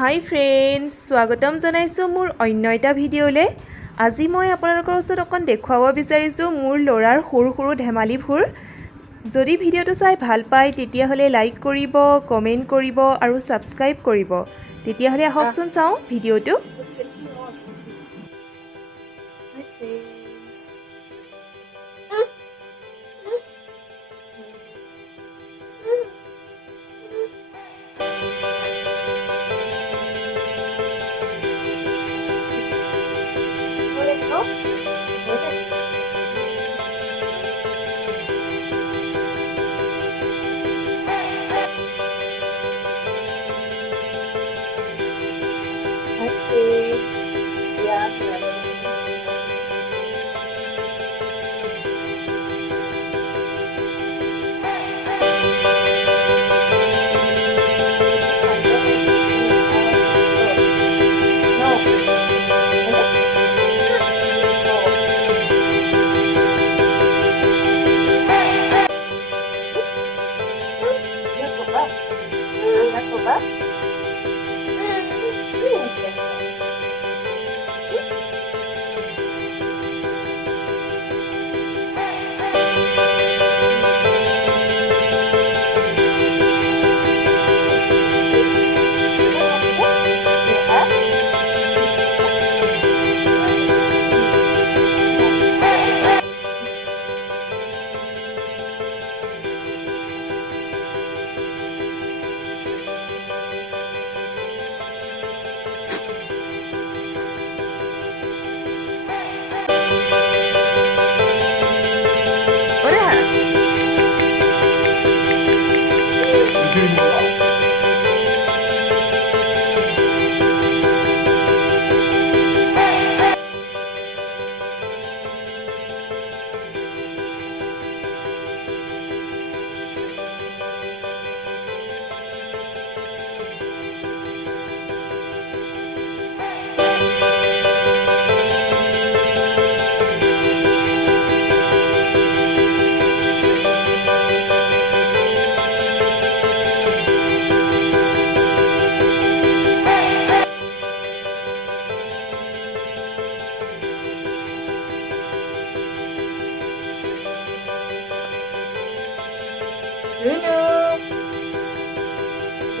High friends, স্বাগতম জনাইছোঁ মোৰ অন্য এটা ভিডিঅ'লৈ। আজি মই আপোনালোকৰ ওচৰত অকণ দেখুৱাব বিচাৰিছোঁ মোৰ ল'ৰাৰ সৰু সৰু ধেমালিবোৰ। যদি ভিডিঅ'টো চাই ভাল পায় তেতিয়াহ'লে লাইক কৰিব, কমেণ্ট কৰিব আৰু ছাবস্ক্ৰাইব কৰিব। তেতিয়াহ'লে আহকচোন চাওঁ ভিডিঅ'টো।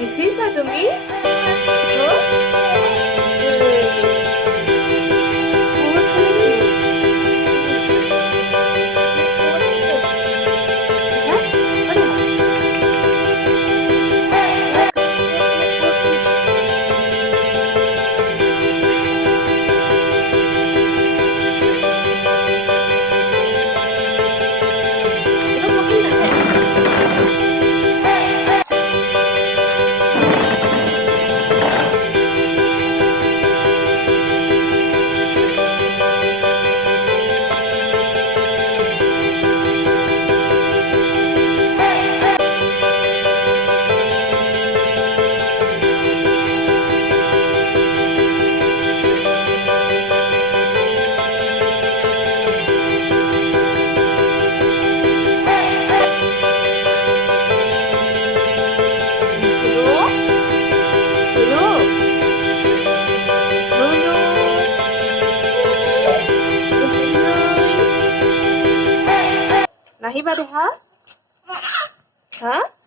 Isisa তুমি? Nahiba deha? Hah?